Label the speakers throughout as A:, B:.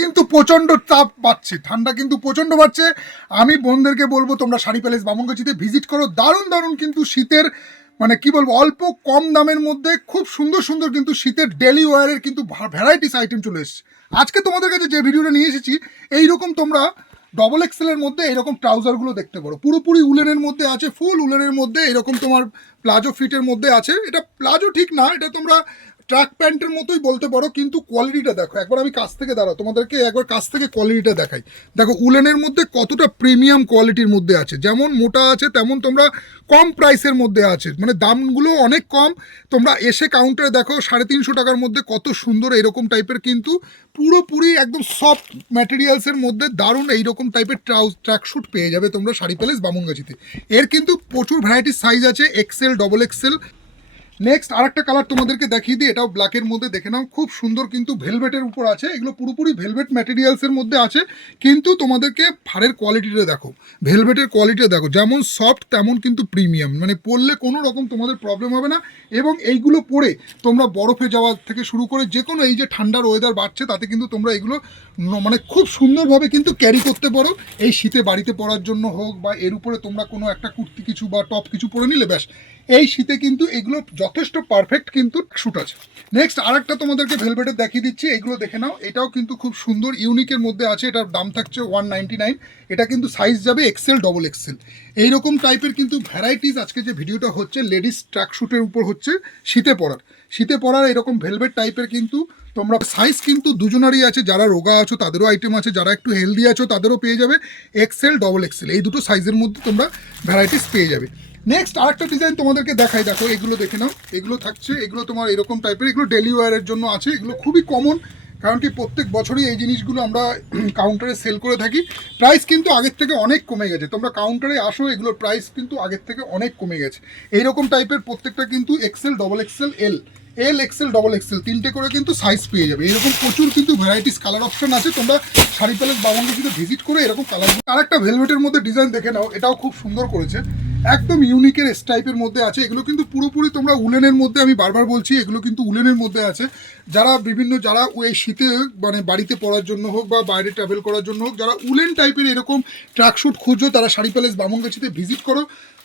A: কিন্তু প্রচণ্ড চাপ পাচ্ছে ঠান্ডা কিন্তু প্রচণ্ড পাচ্ছে আমি বোনদেরকে বলব, তোমরা শাড়ি প্যালেস বামনগাছিতে ভিজিট করো। দারুণ দারুণ কিন্তু শীতের মানে কি বলব, অল্প কম দামের মধ্যে খুব সুন্দর সুন্দর কিন্তু শীতের ডেলি ওয়ারের কিন্তু ভ্যারাইটিস আইটেম চলে এসেছে। আজকে তোমাদের কাছে যে ভিডিওটা নিয়ে এসেছি, এইরকম তোমরা ডবল এক্সেলের মধ্যে এরকম ট্রাউজারগুলো দেখতে পারো। পুরোপুরি উলেনের মধ্যে আছে ফুল উলেনের মধ্যে এরকম তোমার প্লাজো ফিটের মধ্যে আছে। এটা প্লাজো ঠিক না, এটা তোমরা ট্রাক প্যান্টের মতোই বলতে পারো, কিন্তু কোয়ালিটিটা দেখো। একবার আমি কাছ থেকে দাঁড়াও, তোমাদেরকে একবার কাছ থেকে কোয়ালিটিটা দেখাই। দেখো, উলেনের মধ্যে কতটা প্রিমিয়াম কোয়ালিটির মধ্যে আছে। যেমন মোটা আছে, তেমন তোমরা কম প্রাইসের মধ্যে আছে। মানে দামগুলো অনেক কম। তোমরা এসে কাউন্টারে দেখো, সাড়ে তিনশো টাকার মধ্যে কত সুন্দর এরকম টাইপের কিন্তু পুরোপুরি একদম সফট ম্যাটেরিয়ালসের মধ্যে দারুণ এইরকম টাইপের ট্রাউজ ট্র্যাকশুট পেয়ে যাবে তোমরা শাড়ি প্যালেস বামুনগাছিতে। এর কিন্তু প্রচুর ভ্যারাইটির সাইজ আছে এক্সেল ডবল এক্সেল নেক্সট আরেকটা কালার তোমাদেরকে দেখিয়ে দিই, এটাও ব্ল্যাকের মধ্যে, দেখে নাও, খুব সুন্দর কিন্তু ভেলভেটের উপর আছে, এগুলো পুরোপুরি ভেলভেট ম্যাটেরিয়ালসের মধ্যে আছে, কিন্তু তোমাদেরকে ফাড়ের কোয়ালিটিটা দেখো ভেলভেটের কোয়ালিটিটা দেখো, যেমন সফট তেমন কিন্তু প্রিমিয়াম মানে পরলে কোনো রকম তোমাদের প্রবলেম হবে না, এবং এইগুলো পরে তোমরা বরফে যাওয়া থেকে শুরু করে যে কোনো এই যে ঠান্ডার ওয়েদার বাড়ছে, তাতে কিন্তু তোমরা এগুলো মানে খুব সুন্দরভাবে কিন্তু ক্যারি করতে পারো, এই শীতে বাড়িতে পরার জন্য হোক, বা এর উপরে তোমরা কোনো একটা কুর্তি কিছু বা টপ কিছু পরে নিলে, ব্যাস এই শীতে কিন্তু এগুলো যথেষ্ট পারফেক্ট কিন্তু শ্যুট আছে। নেক্সট আরেকটা তোমাদেরকে ভেলভেটের দেখিয়ে দিচ্ছি, এগুলো দেখে নাও। এটাও কিন্তু খুব সুন্দর ইউনিকের মধ্যে আছে। এটার দাম থাকছে ওয়ান এটা কিন্তু সাইজ যাবে এক্সেল ডবল এক্সেল এইরকম টাইপের কিন্তু ভ্যারাইটিস আজকে যে ভিডিওটা হচ্ছে লেডিস ট্র্যাক শ্যুটের উপর হচ্ছে শীতে পরার। শীতে পরার এরকম ভেলভেট টাইপের কিন্তু তোমরা সাইজ কিন্তু দুজনারই আছে। যারা রোগা আছো, তাদেরও আইটেম আছে। যারা একটু হেলদি আছো, তাদেরও পেয়ে যাবে এক্সেল ডবল এক্সেল এই দুটো সাইজের মধ্যে তোমরা ভ্যারাইটিস পেয়ে যাবে। নেক্সট আরেকটা ডিজাইন তোমাদেরকে দেখাই। দেখো, এগুলো দেখে নাও। এগুলো থাকছে, এগুলো তোমার এরকম টাইপের এগুলো ডেলি ওয়ারের জন্য আছে। এগুলো খুবই কমন কারণ কি প্রত্যেক বছরই এই জিনিসগুলো আমরা কাউন্টারে সেল করে থাকি। প্রাইস কিন্তু আগের থেকে অনেক কমে গেছে। তোমরা কাউন্টারে আসো, এগুলোর প্রাইস কিন্তু আগের থেকে অনেক কমে গেছে। এইরকম টাইপের প্রত্যেকটা কিন্তু XL double XL L L XL double XL তিনটে করে কিন্তু সাইজ পেয়ে যাবে। এরকম প্রচুর কিন্তু ভ্যারাইটিস কালার অপশন আছে। তোমরা শাড়ি প্যালেস বাবানকে কিন্তু ভিজিট করে এরকম কালার আরেকটা ভেলভেটের মধ্যে ডিজাইন দেখে নাও। এটাও খুব সুন্দর করেছে। একদম ইউনিকের স্টাইপের টাইপের মধ্যে আছে। এগুলো কিন্তু পুরোপুরি তোমরা উলেনের মধ্যে আমি বারবার বলছি, এগুলো কিন্তু উলেনের মধ্যে আছে। যারা বিভিন্ন, যারা ওই শীতে মানে বাড়িতে পড়ার জন্য হোক বা বাইরে ট্রাভেল করার জন্য হোক, যারা উলেন টাইপের এরকম ট্র্যাকশ্যুট খুঁজো, তারা শাড়ি প্যালেস বামনগাছিতে ভিজিট করো।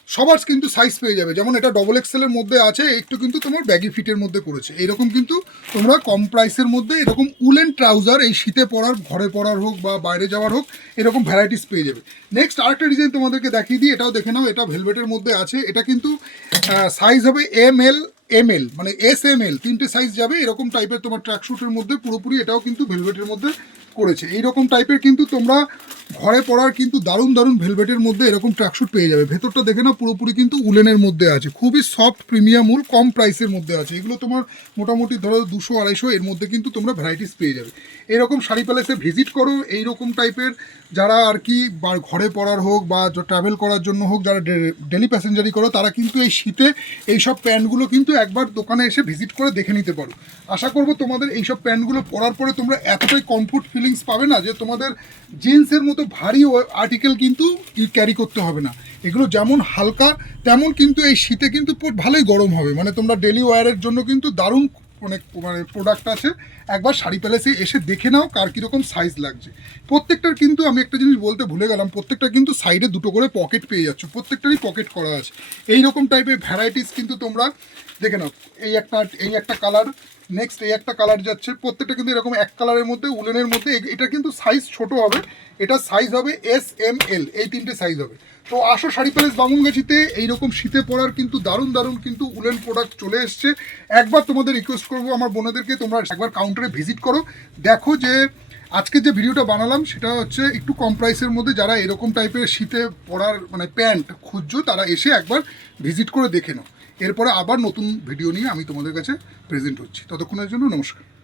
A: সবার কিন্তু সাইজ পেয়ে যাবে। যেমন এটা ডবল এক্সেলের মধ্যে আছে, একটু কিন্তু তোমার ব্যাগি ফিটের মধ্যে করেছে। এরকম কিন্তু তোমরা কম প্রাইসের মধ্যে এরকম উলেন ট্রাউজার এই শীতে পরার, ঘরে পরার হোক বা বাইরে যাওয়ার হোক, এরকম ভ্যারাইটিস পেয়ে যাবে। নেক্সট আরেকটা ডিজাইন তোমাদেরকে দেখিয়ে দিই, এটাও দেখে নাও, এটা ভেলভেটের মধ্যে আছে। এটা কিন্তু সাইজ হবে এম এল এম এল মানে এস এম এল তিনটে সাইজ যাবে। এরকম টাইপের তোমার ট্র্যাকশুটের মধ্যে পুরোপুরি এটাও কিন্তু ভেলভেটের মধ্যে করেছে। এইরকম টাইপের কিন্তু তোমরা ঘরে পরার কিন্তু দারুণ দারুণ ভেলভেটের মধ্যে এরকম ট্র্যাকশুট পেয়ে যাবে। ভেতরটা দেখে না পুরোপুরি কিন্তু উলেনের মধ্যে আছে। খুবই সফট প্রিমিয়াম উল, কম প্রাইসের মধ্যে আছে। এগুলো তোমার মোটামুটি ধরো দুশো, আড়াইশো, এর মধ্যে কিন্তু তোমরা ভ্যারাইটিস পেয়ে যাবে। এরকম শাড়ি প্যালেসে ভিজিট করো, এইরকম টাইপের যারা আর কি বা ঘরে পরার হোক বা ট্রাভেল করার জন্য হোক, যারা ডেলি প্যাসেঞ্জারি করো, তারা কিন্তু এই শীতে এইসব প্যান্টগুলো কিন্তু একবার দোকানে এসে ভিজিট করে দেখে নিতে পারো। আশা করব তোমাদের এইসব প্যান্টগুলো পরার পরে তোমরা এতটাই কমফোর্ট ফিলিংস পাবে না যে তোমাদের জিন্সের মতো ভারী আর্টিকেল কিন্তু ক্যারি করতে হবে না। এগুলো যেমন হালকা, তেমন কিন্তু এই শীতে কিন্তু ভালোই গরম হবে। মানে তোমরা ডেলি ওয়ারের জন্য কিন্তু দারুণ অনেক মানে প্রোডাক্ট আছে। একবার শাড়ি প্যালেসে এসে দেখে নাও কার কীরকম সাইজ লাগছে। প্রত্যেকটার কিন্তু আমি একটা জিনিস বলতে ভুলে গেলাম, প্রত্যেকটা কিন্তু সাইডে দুটো করে পকেট পেয়ে যাচ্ছ, প্রত্যেকটারই পকেট করা আছে। এই রকম টাইপের ভ্যারাইটিস কিন্তু তোমরা দেখে নাও, এই একটা এই একটা কালার নেক্সট এই একটা কালার যাচ্ছে, প্রত্যেকটা কিন্তু এরকম এক কালারের মধ্যে, উলেনের মধ্যে এটা কিন্তু সাইজ ছোট হবে, এটা সাইজ হবে এস এম এল এই তিনটে সাইজ হবে। তো আসো শাড়ি প্যালেস বামুনগাছিতে, এইরকম শীতে পরার কিন্তু দারুণ দারুণ কিন্তু উলেন প্রোডাক্ট চলে এসছে। একবার তোমাদের রিকোয়েস্ট করব আমার বোনেদেরকে, তোমরা একবার কাউন্টারে ভিজিট করো। দেখো যে, আজকে যে ভিডিওটা বানালাম, সেটা হচ্ছে একটু কম প্রাইসের মধ্যে যারা এরকম টাইপের শীতে পরার মানে প্যান্ট খুঁজছো, তারা এসে একবার ভিজিট করে দেখে নাও। এরপরে আবার নতুন ভিডিও নিয়ে আমি তোমাদের কাছে প্রেজেন্ট হচ্ছি। ততক্ষণের জন্য নমস্কার।